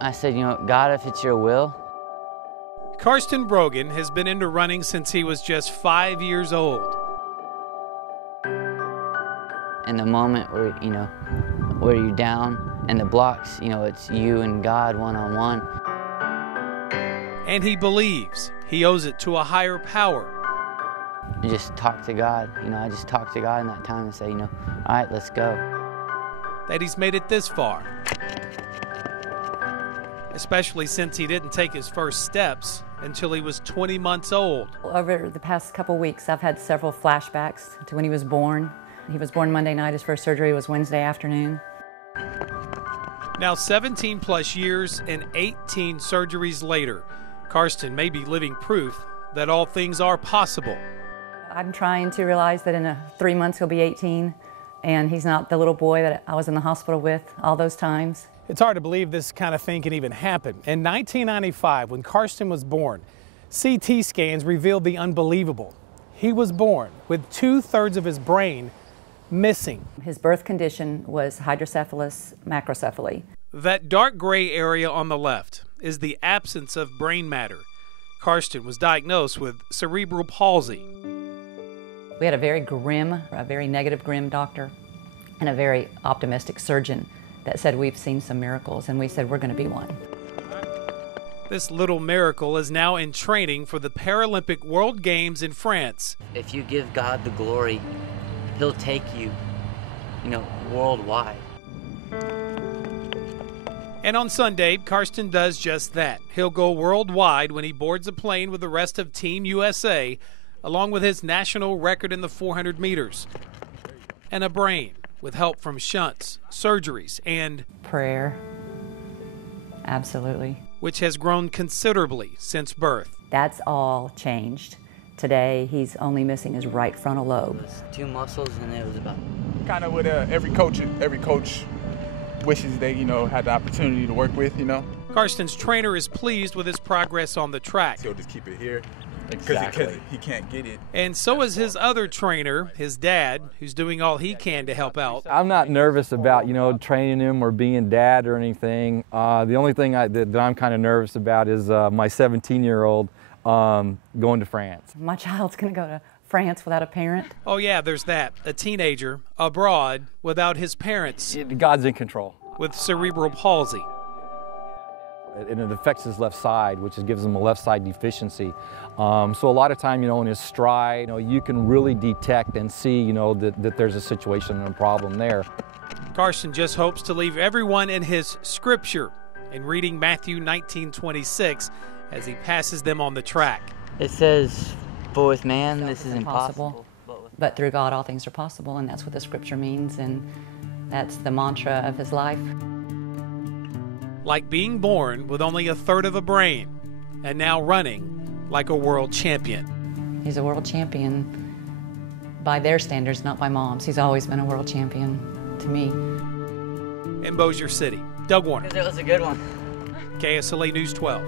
I said, you know, God, if it's your will. Karsten Brogan has been into running since he was just 5 years old. In the moment where, you know, where you're down and the blocks, you know, it's you and God one-on-one. And he believes he owes it to a higher power. You just talk to God. You know, I just talk to God in that time and say, you know, all right, let's go. That he's made it this far. Especially since he didn't take his first steps until he was 20 months old. Over the past couple weeks, I've had several flashbacks to when he was born. He was born Monday night. His first surgery was Wednesday afternoon. Now 17 plus years and 18 surgeries later, Karsten may be living proof that all things are possible. I'm trying to realize that in 3 months he'll be 18, and he's not the little boy that I was in the hospital with all those times. It's hard to believe this kind of thing can even happen. In 1995, when Karsten was born, CT scans revealed the unbelievable. He was born with 2/3 of his brain missing. His birth condition was hydrocephalus macrocephaly. That dark gray area on the left is the absence of brain matter. Karsten was diagnosed with cerebral palsy. We had a very negative, grim doctor and a very optimistic surgeon that said, we've seen some miracles, and we said, we're going to be one. This little miracle is now in training for the Paralympic World Games in France. If you give God the glory, He'll take you, you know, worldwide. And on Sunday, Karsten does just that. He'll go worldwide when he boards a plane with the rest of Team USA, along with his national record in the 400 meters. And a brain with help from shunts, surgeries, and prayer. Absolutely. Which has grown considerably since birth. That's all changed. Today, he's only missing his right frontal lobe. 2 muscles, and it was about... Kind of what every coach wishes they, you know, had the opportunity to work with, you know. Karsten's trainer is pleased with his progress on the track. He'll just keep it here. Exactly. Because he can't get it. And so is his other trainer, his dad, who's doing all he can to help out. I'm not nervous about, you know, training him or being dad or anything. The only thing that I'm kind of nervous about is my 17-year-old going to France. My child's going to go to France without a parent. Oh yeah, there's that. A teenager abroad without his parents. God's in control. With cerebral palsy. And it affects his left side, which gives him a left side deficiency. So a lot of time, you know, in his stride, you know, you can really detect and see, you know, that there's a situation and a problem there. Karsten just hopes to leave everyone in his scripture in reading Matthew 19:26 as he passes them on the track. It says, for with man this is impossible, but through God all things are possible, and that's what the scripture means, and that's the mantra of his life. Like being born with only 1/3 of a brain, and now running like a world champion. He's a world champion by their standards, not by Mom's. He's always been a world champion to me. In Bossier City, Doug Warner. That was a good one. KSLA News 12.